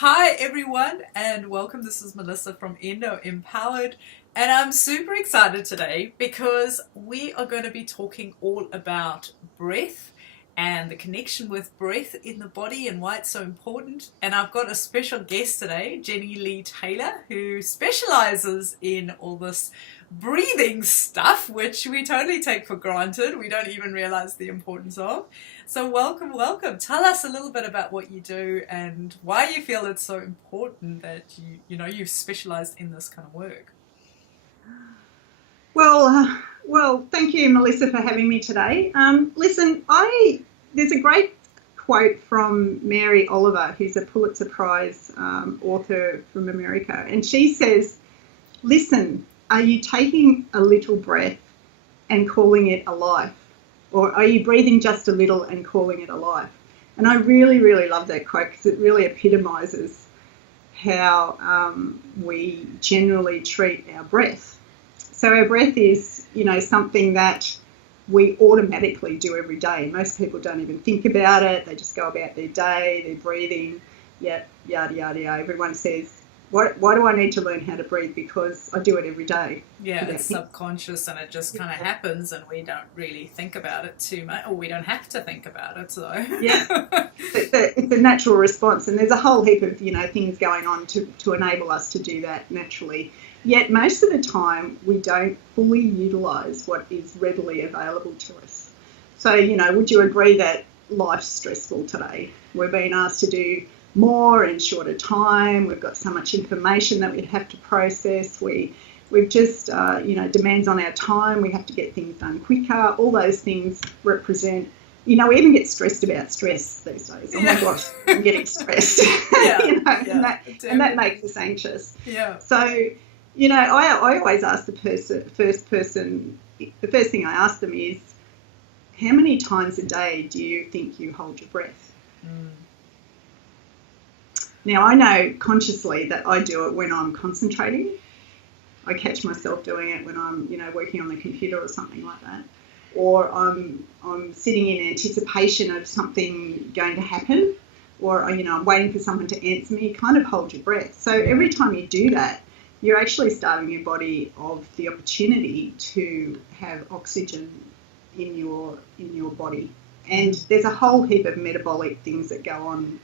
Hi everyone and welcome. This is Melissa from Endo Empowered and I'm super excited today because we are going to be talking all about breath and the connection with breath in the body and why it's so important. And I've got a special guest today, Jenny Lee Taylor, who specializes in all this breathing stuff, which we totally take for granted. We don't even realize the importance of. So welcome, welcome. Tell us a little bit about what you do and why you feel it's so important that you've specialized in this kind of work. Well, thank you, Melissa, for having me today. Listen, there's a great quote from Mary Oliver, who's a Pulitzer Prize author from America, and she says, "Listen, are you taking a little breath and calling it a life, or are you breathing just a little and calling it a life?" And I really, really love that quote because it really epitomises how we generally treat our breath. So our breath is, something that we automatically do every day. Most people don't even think about it. They just go about their day, they're breathing, yada, yada, yada. Everyone says, why do I need to learn how to breathe? Because I do it every day. Yeah, it's subconscious and it just kind of happens and we don't really think about it too much, or we don't have to think about it. So yeah, it's a natural response, and there's a whole heap of things going on to enable us to do that naturally. Yet most of the time we don't fully utilise what is readily available to us. So would you agree that life's stressful today? We're being asked to do more in shorter time. We've got so much information that we have to process. We've just demands on our time. We have to get things done quicker. All those things represent. We even get stressed about stress these days. Oh my gosh, I'm getting stressed. Yeah, and that makes us anxious. Yeah. So I always ask the first thing I ask them is, how many times a day do you think you hold your breath? Mm. Now, I know consciously that I do it when I'm concentrating. I catch myself doing it when I'm, working on the computer or something like that. Or I'm sitting in anticipation of something going to happen, or, I'm waiting for someone to answer me. You kind of hold your breath. So every time you do that, you're actually starving your body of the opportunity to have oxygen in your body. And there's a whole heap of metabolic things that go on,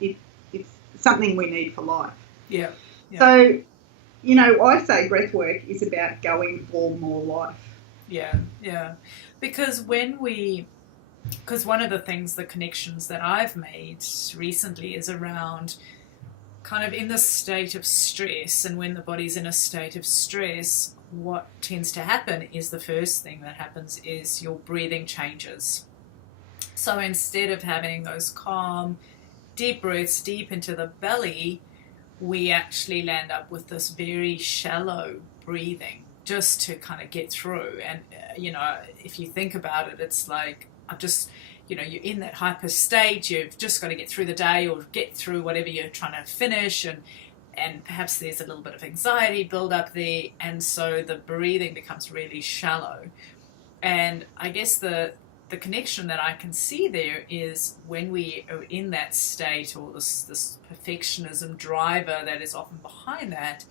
it's something we need for life. Yeah. So, I say breath work is about going for more life. Yeah. Because one of the things, the connections that I've made recently is around kind of in the state of stress, and when the body's in a state of stress, what tends to happen is the first thing that happens is your breathing changes. So instead of having those calm, deep breaths deep into the belly, we actually land up with this very shallow breathing just to kind of get through. And, if you think about it, it's like I'm just, you're in that hyper state, you've just got to get through the day or get through whatever you're trying to finish, and perhaps there's a little bit of anxiety build up there, and so the breathing becomes really shallow. And I guess the connection that I can see there is when we are in that state, or this perfectionism driver that is often behind that,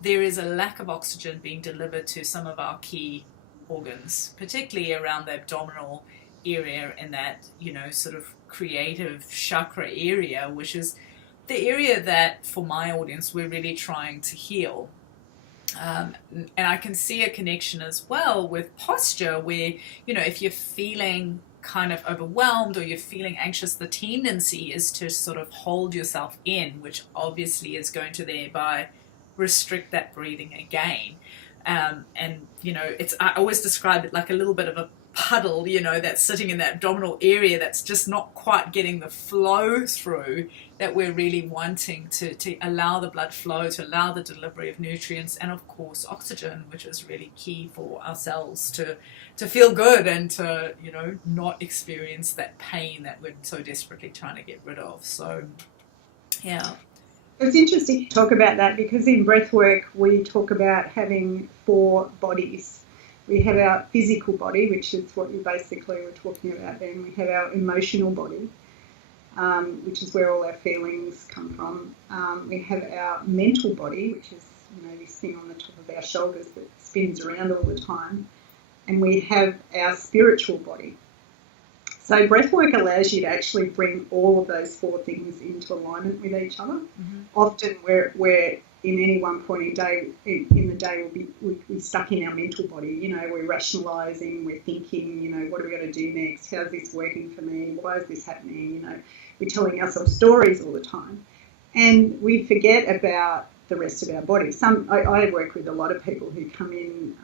there is a lack of oxygen being delivered to some of our key organs, particularly around the abdominal area, in that sort of creative chakra area, which is the area that for my audience we're really trying to heal. And I can see a connection as well with posture, where if you're feeling kind of overwhelmed or you're feeling anxious, the tendency is to sort of hold yourself in, which obviously is going to thereby restrict that breathing again. I always describe it like a little bit of a puddle, that's sitting in that abdominal area that's just not quite getting the flow through that we're really wanting to allow the blood flow, to allow the delivery of nutrients and of course oxygen, which is really key for our cells to feel good and to not experience that pain that we're so desperately trying to get rid of. So yeah. It's interesting to talk about that because in breathwork we talk about having 4 bodies. We have our physical body, which is what you basically were talking about then. We have our emotional body. which is where all our feelings come from. We have our mental body, which is, this thing on the top of our shoulders that spins around all the time. And we have our spiritual body. So breathwork allows you to actually bring all of those four things into alignment with each other. Mm-hmm. Often we're in any one point in the day we're stuck in our mental body. We're rationalising, we're thinking, what are we going to do next? How's this working for me? Why is this happening? We're telling ourselves stories all the time. And we forget about the rest of our body. I work with a lot of people who come in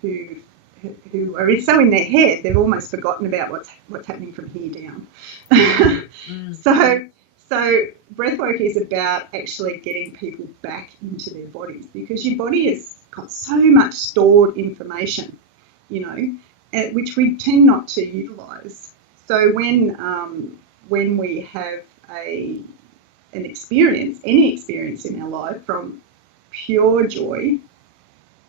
who are so in their head they've almost forgotten about what's happening from here down. So breathwork is about actually getting people back into their bodies, because your body has got so much stored information, which we tend not to utilise. So when we have any experience in our life, from pure joy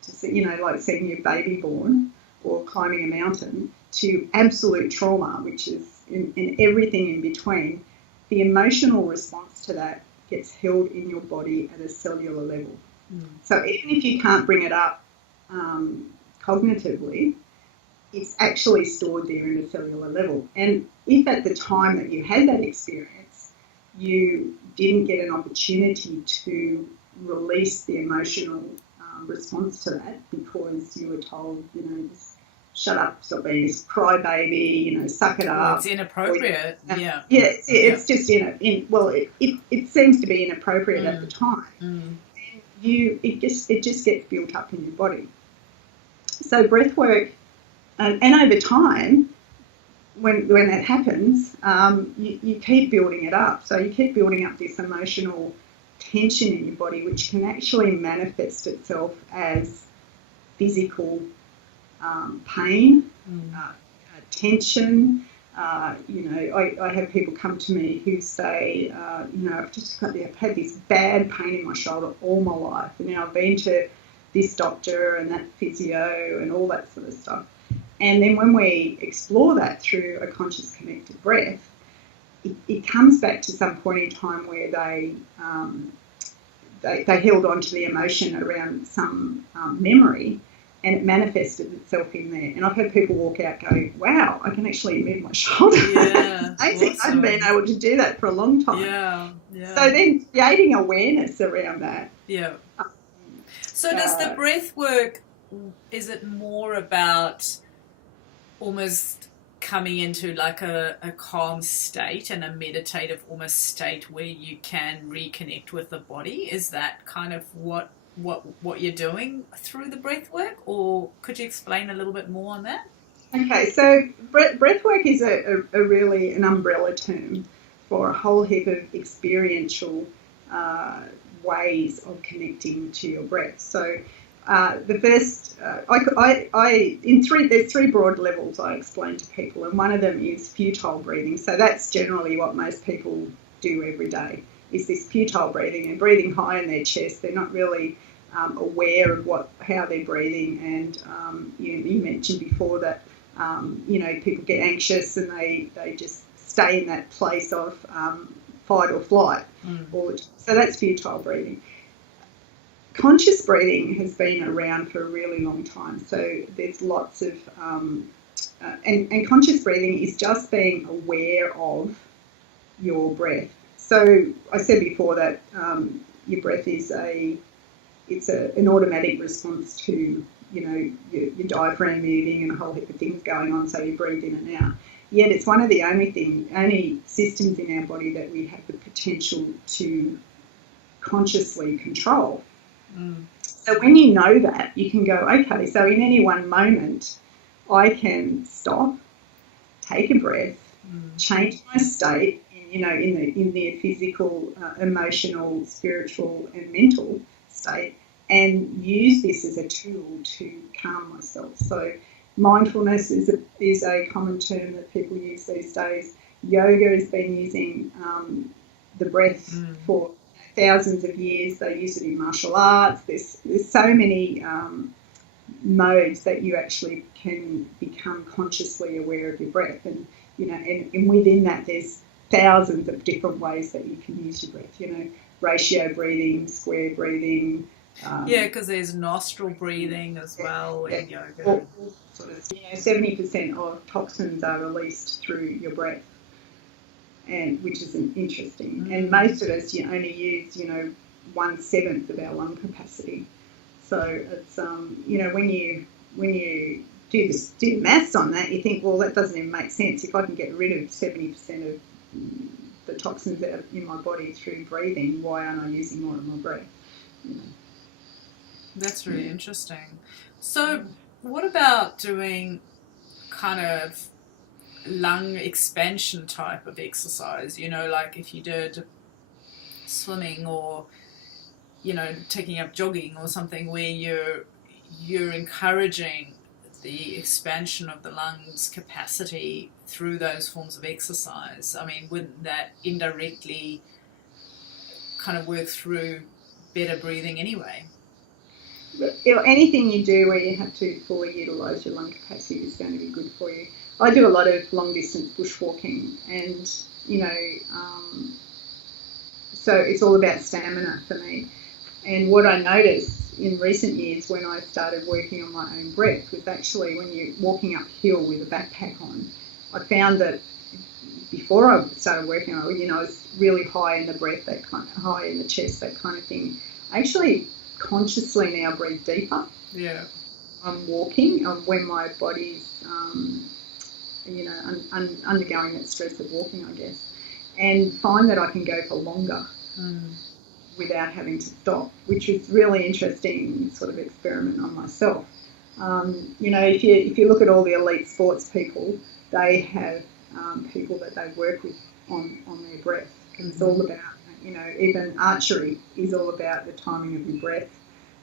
to see, like seeing your baby born or climbing a mountain, to absolute trauma, which is in everything in between, the emotional response to that gets held in your body at a cellular level. So even if you can't bring it up cognitively, it's actually stored there in a cellular level. And if at the time that you had that experience, you didn't get an opportunity to release the emotional response to that, because you were told, just shut up, stop being this crybaby, suck it up. It's inappropriate. It's just, it seems to be inappropriate at the time. It just gets built up in your body. So breath work, and over time, when that happens, you keep building it up. So you keep building up this emotional tension in your body, which can actually manifest itself as physical pain, tension. I have people come to me who say, I've had this bad pain in my shoulder all my life, and now I've been to this doctor and that physio and all that sort of stuff. And then when we explore that through a conscious connected breath, it comes back to some point in time where they held on to the emotion around some memory, and it manifested itself in there. And I've had people walk out going, wow, I can actually move my shoulder. Yeah, I think I've been able to do that for a long time. Yeah. So then creating awareness around that. Yeah. So does the breath work, is it more about almost coming into like a calm state and a meditative almost state where you can reconnect with the body? Is that kind of what you're doing through the breath work, or could you explain a little bit more on that? Okay, so breath work is a really an umbrella term for a whole heap of experiential ways of connecting to your breath. So the first, there's three broad levels I explain to people, and one of them is futile breathing. So that's generally what most people do every day, is this futile breathing and breathing high in their chest. They're not really aware of how they're breathing, and you mentioned before that people get anxious and they just stay in that place of fight or flight. So that's futile breathing. Conscious breathing has been around for a really long time, so there's lots of and conscious breathing is just being aware of your breath. So I said before that your breath is an automatic response to your diaphragm moving and a whole heap of things going on, so you breathe in and out. Yet it's one of the only systems in our body that we have the potential to consciously control. So when you know that, you can go, okay, so in any one moment, I can stop, take a breath, change my state, in the physical, emotional, spiritual, and mental state, and use this as a tool to calm myself. So mindfulness is a common term that people use these days. Yoga has been using the breath for thousands of years. They use it in martial arts. There's so many modes that you actually can become consciously aware of your breath, and and within that there's thousands of different ways that you can use your breath, you know, ratio breathing, square breathing. Because there's nostril breathing as well in yoga. All sort of, 70% of toxins are released through your breath, and which is interesting. And most of us only use 1/7 of our lung capacity. So it's when you do the maths on that, you think, well, that doesn't even make sense. If I can get rid of 70% of the toxins that are in my body through breathing, why aren't I using more of my breath? That's really interesting. So what about doing kind of lung expansion type of exercise? Like if you did swimming or, taking up jogging or something where you're encouraging the expansion of the lungs capacity through those forms of exercise. I mean, wouldn't that indirectly kind of work through better breathing anyway? Anything you do where you have to fully utilise your lung capacity is going to be good for you. I do a lot of long distance bushwalking, and so it's all about stamina for me. And what I noticed in recent years when I started working on my own breath was actually when you're walking uphill with a backpack on, I found that before I started working on it, I was really high in the breath, that kind of high in the chest, that kind of thing. I actually consciously now breathe deeper. Yeah. I'm walking when my body's, undergoing that stress of walking, I guess, and find that I can go for longer without having to stop, which is really interesting sort of experiment on myself. If you look at all the elite sports people, they have people that they work with on their breath. It's all about, even archery is all about the timing of your breath.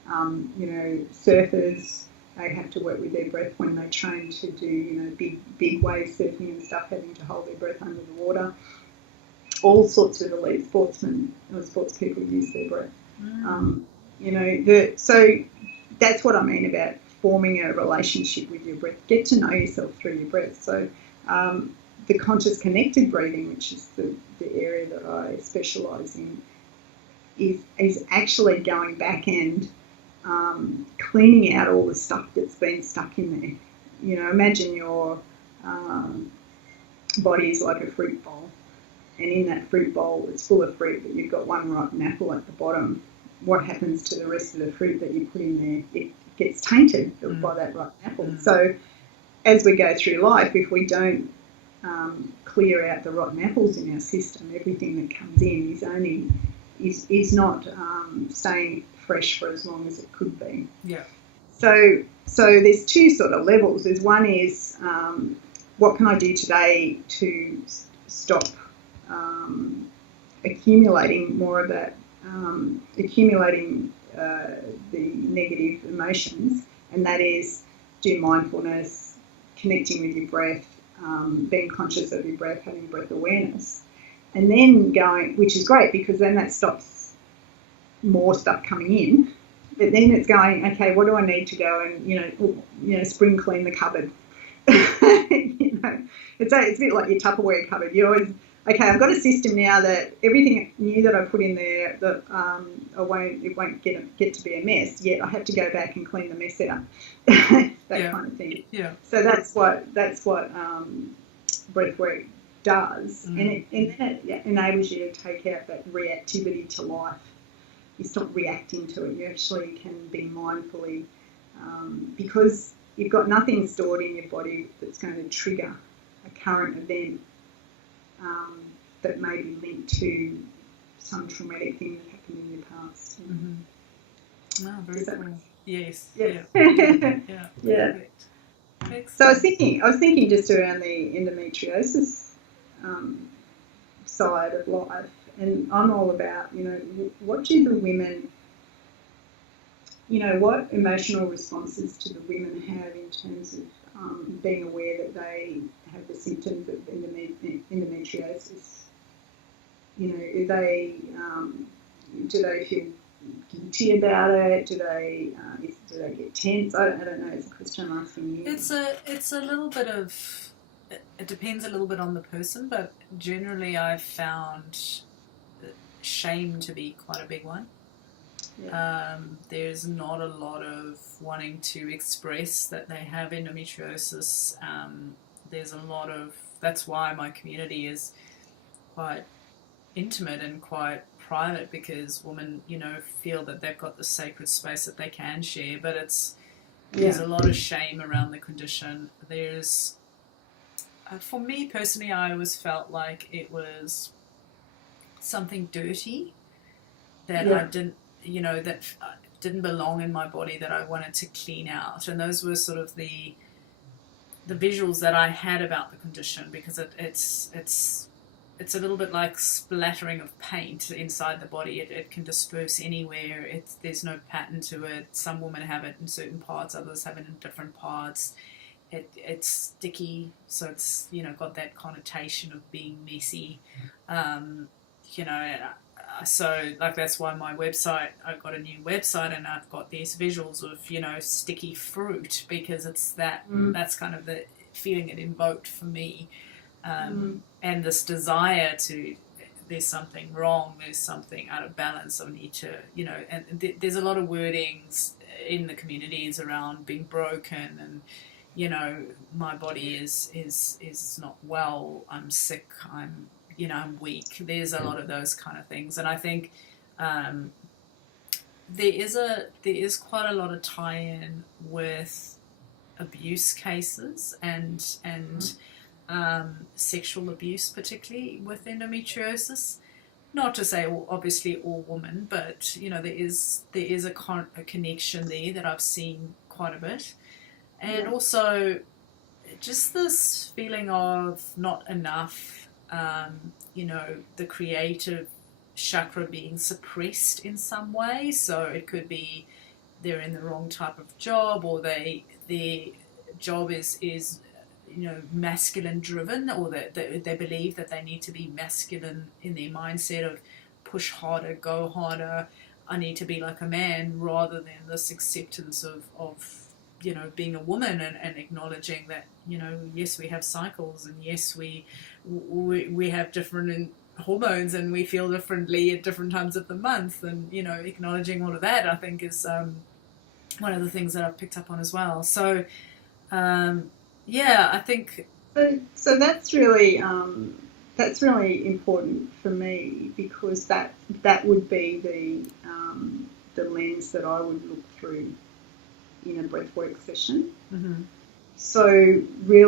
Surfers, they have to work with their breath when they train to do, big wave surfing and stuff, having to hold their breath under the water. All sorts of elite sportsmen or sports people use their breath. So that's what I mean about forming a relationship with your breath. Get to know yourself through your breath. So the conscious connected breathing, which is the area that I specialise in, is actually going back and cleaning out all the stuff that's been stuck in there. Imagine your body is like a fruit bowl, and in that fruit bowl it's full of fruit, but you've got one rotten apple at the bottom. What happens to the rest of the fruit that you put in there? It gets tainted by that rotten apple. So as we go through life, if we don't clear out the rotten apples in our system, everything that comes in is not staying fresh for as long as it could be. Yeah. So there's two sort of levels. There's one is what can I do today to stop accumulating more of that, the negative emotions, and that is do mindfulness, connecting with your breath, being conscious of your breath, having breath awareness, and then going, which is great because then that stops more stuff coming in. But then it's going, okay, what do I need to go and spring clean the cupboard? It's a bit like your Tupperware cupboard. You always, okay, I've got a system now that everything new that I put in there that it won't get to be a mess. Yet I have to go back and clean the mess out. That kind of thing. Yeah. So that's what breathwork does, and then it enables you to take out that reactivity to life. You stop reacting to it. You actually can be mindfully, because you've got nothing stored in your body that's going to trigger a current event that may be linked to some traumatic thing that happened in your past. Oh, very cool. Yes. Yeah. Yeah. Yeah. Excellent. So I was thinking just around the endometriosis side of life, and I'm all about, what do the women, what emotional responses do the women have in terms of being aware that they have the symptoms of endometriosis? Do they feel guilty about it? Do they get tense? I don't know. It's a question I'm asking you. It's a little bit of it depends a little bit on the person, but generally I've found shame to be quite a big one. Yeah. There's not a lot of wanting to express that they have endometriosis. There's a lot of, that's why my community is quite intimate and quite private, because women, feel that they've got the sacred space that they can share, but there's a lot of shame around the condition. There's, for me personally, I always felt like it was something dirty that I didn't, that didn't belong in my body, that I wanted to clean out. And those were sort of the visuals that I had about the condition, because it's a little bit like splattering of paint inside the body. It can disperse anywhere. There's no pattern to it. Some women have it in certain parts, others have it in different parts. It's sticky, so it's got that connotation of being messy. You know, so like that's why my website, I've got a new website, and I've got these visuals of sticky fruit, because it's that's kind of the feeling it invoked for me. And this desire to, there's something wrong, there's something out of balance, I need to, and there's a lot of wordings in the communities around being broken, and my body is not well, I'm sick, I'm weak. There's a lot of those kind of things, and I think there is quite a lot of tie-in with abuse cases and sexual abuse, particularly with endometriosis. Not to say obviously all women, but there is a connection there that I've seen quite a bit, and also just this feeling of not enough. The creative chakra being suppressed in some way. So it could be they're in the wrong type of job, or their job is masculine driven, or that they believe that they need to be masculine in their mindset of push harder, go harder, I need to be like a man, rather than this acceptance of being a woman, and acknowledging that yes, we have cycles, and yes, we have different hormones, and we feel differently at different times of the month, and acknowledging all of that, I think, is one of the things that I've picked up on as well. So I think so that's really important for me, because that would be the lens that I would look through in a breathwork session. Mm-hmm. So I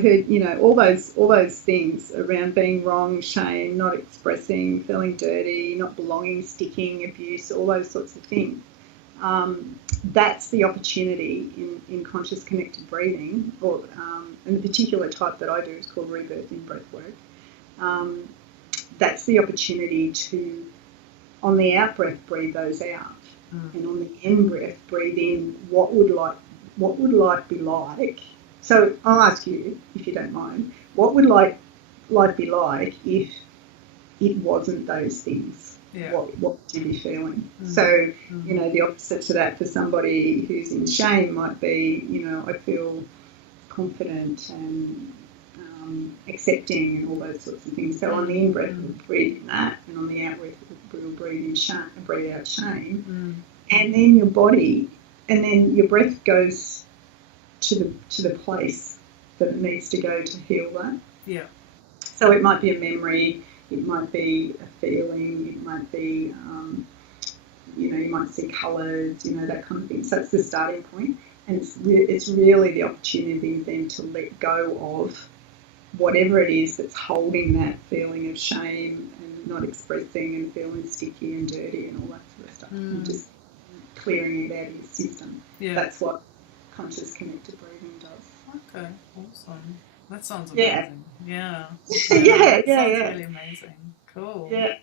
heard all those things around being wrong, shame, not expressing, feeling dirty, not belonging, sticking, abuse, all those sorts of things. That's the opportunity in conscious connected breathing, or and the particular type that I do is called rebirthing breathwork. That's the opportunity to, on the out breath, breathe those out. And on the in breath, breathe in what would life be like? So I'll ask you, if you don't mind, what would life be like if it wasn't those things? Yeah. What would you be feeling? So, the opposite to that for somebody who's in shame might be, I feel confident and accepting, and all those sorts of things. So on the in breath, we'll breathe in that, and on the out breath, we'll breathe out shame, and then your body, and then your breath goes to the place that it needs to go to heal that. Yeah. So it might be a memory, it might be a feeling, it might be, you might see colours, that kind of thing. So it's the starting point, and it's really the opportunity then to let go of whatever it is that's holding that feeling of shame and not expressing and feeling sticky and dirty and all that sort of stuff, and just clearing it out of your system. Yeah. That's what conscious connected breathing does. Okay, awesome. That sounds amazing. Yeah. Yeah. Sounds really amazing. Cool. Yeah.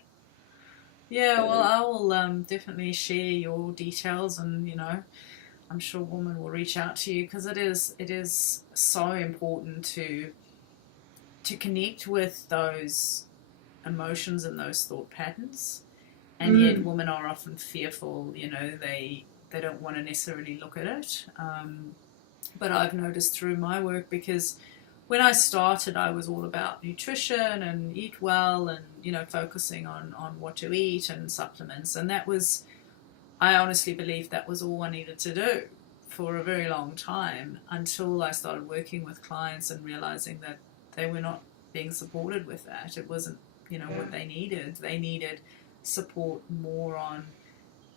Yeah, well, I will definitely share your details, and I'm sure women will reach out to you, because it is so important to connect with those emotions and those thought patterns, and yet women are often fearful. They don't want to necessarily look at it. But I've noticed through my work, because when I started, I was all about nutrition and eat well and, focusing on what to eat and supplements. And I honestly believed that was all I needed to do for a very long time, until I started working with clients and realizing that they were not being supported with that. It wasn't, what they needed. They needed support more on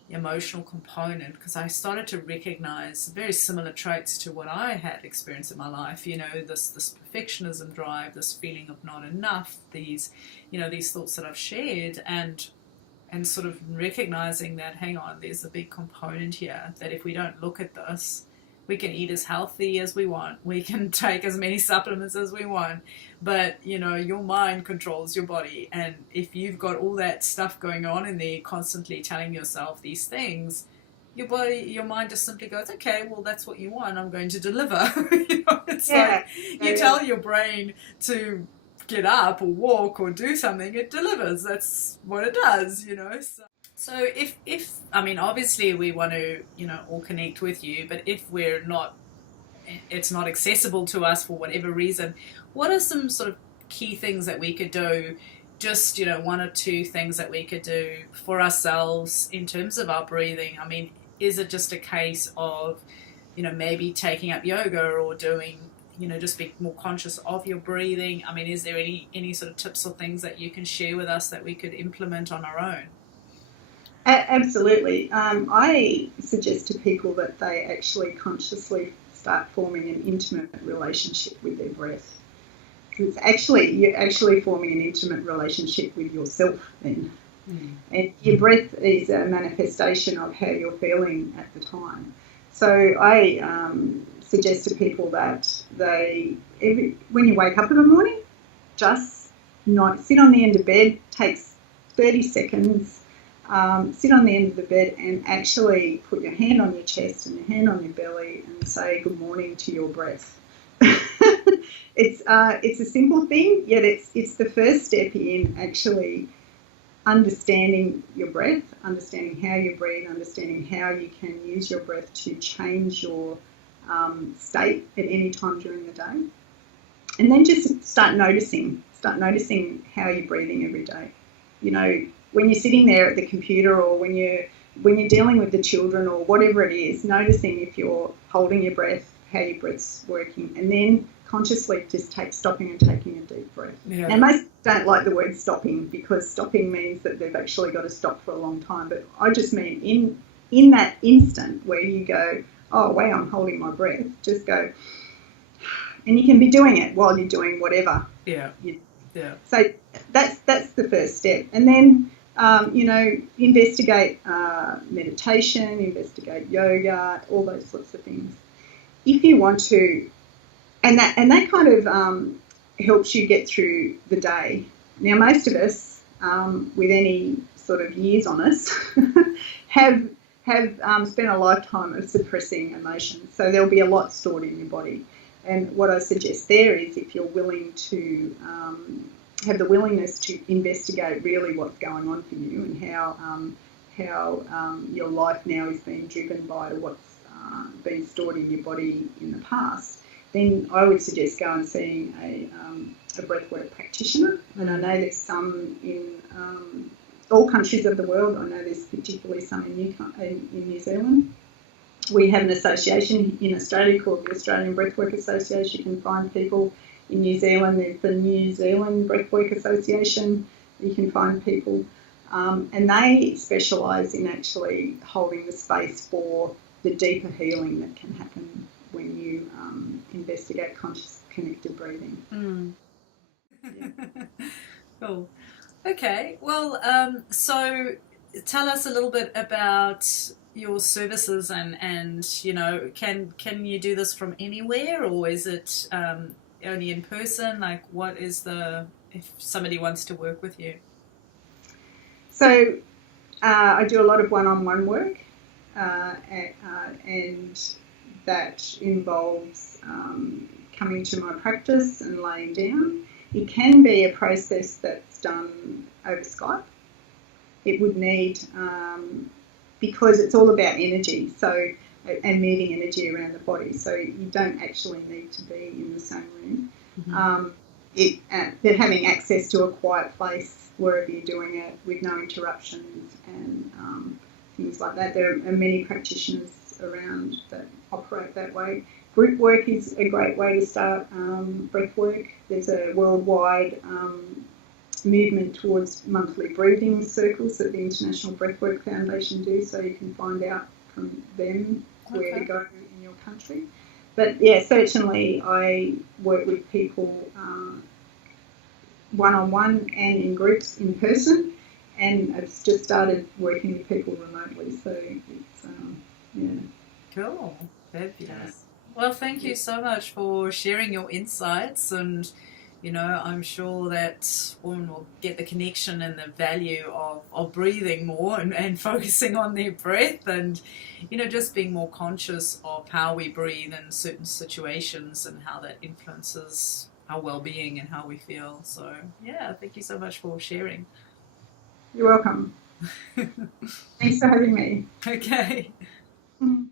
emotional component, because I started to recognize very similar traits to what I had experienced in my life. This perfectionism drive, this feeling of not enough, these thoughts that I've shared, and sort of recognizing that, hang on, there's a big component here, that if we don't look at this, we can eat as healthy as we want, we can take as many supplements as we want, but your mind controls your body. And if you've got all that stuff going on in there, constantly telling yourself these things, your mind just simply goes, okay, well, that's what you want, I'm going to deliver. It's like you tell your brain to get up or walk or do something, it delivers. That's what it does. So if I mean, obviously we want to, all connect with you, but if it's not accessible to us for whatever reason, what are some sort of key things that we could do? Just, one or two things that we could do for ourselves in terms of our breathing. I mean, is it just a case of, maybe taking up yoga or doing, just be more conscious of your breathing? I mean, is there any sort of tips or things that you can share with us that we could implement on our own? Absolutely. I suggest to people that they actually consciously start forming an intimate relationship with their breath. Because you're actually forming an intimate relationship with yourself then. And your breath is a manifestation of how you're feeling at the time. So I suggest to people that when you wake up in the morning, just sit on the end of bed, takes 30 seconds, sit on the end of the bed and actually put your hand on your chest and your hand on your belly and say good morning to your breath. It's a simple thing, yet it's the first step in actually understanding your breath, understanding how you breathe, understanding how you can use your breath to change your state at any time during the day. And then just start noticing how you're breathing every day. When you're sitting there at the computer, or when you're dealing with the children, or whatever it is, noticing if you're holding your breath, how your breath's working, and then consciously just stopping and taking a deep breath. Yeah. And most don't like the word stopping, because stopping means that they've actually got to stop for a long time. But I just mean in that instant where you go, oh wow, I'm holding my breath, just go, and you can be doing it while you're doing whatever. Yeah. So that's the first step, and then investigate meditation, investigate yoga, all those sorts of things, if you want to, and that kind of helps you get through the day. Now, most of us, with any sort of years on us, have spent a lifetime of suppressing emotions, so there'll be a lot stored in your body. And what I suggest there is, if you're willing to have the willingness to investigate really what's going on for you, and how your life now is being driven by what's been stored in your body in the past, then I would suggest go and seeing a breathwork practitioner. And I know there's some in all countries of the world. I know there's particularly some in New Zealand. We have an association in Australia called the Australian Breathwork Association. You can find people in New Zealand. There's the New Zealand Breathwork Association. You can find people. And they specialise in actually holding the space for the deeper healing that can happen when you investigate conscious connected breathing. Yeah. Cool. Okay. Well, so tell us a little bit about your services, and can you do this from anywhere, or is it only in person? Like, what is if somebody wants to work with you? So I do a lot of one-on-one work, and that involves coming to my practice and laying down. It can be a process that's done over Skype. It would need, because it's all about energy, and moving energy around the body, so you don't actually need to be in the same room. They're having access to a quiet place wherever you're doing it with no interruptions and things like that. There are many practitioners around that operate that way. Group work is a great way to start breath work. There's a worldwide movement towards monthly breathing circles that the International Breathwork Foundation do, so you can find out from them where to go in your country. But yeah, certainly I work with people one-on-one and in groups in person, and I've just started working with people remotely, so it's, yeah. Cool. Fabulous. Well, thank you so much for sharing your insights, and I'm sure that women will get the connection and the value of breathing more and focusing on their breath and, just being more conscious of how we breathe in certain situations and how that influences our well-being and how we feel. So, yeah, thank you so much for sharing. You're welcome. Thanks for having me. Okay. Mm.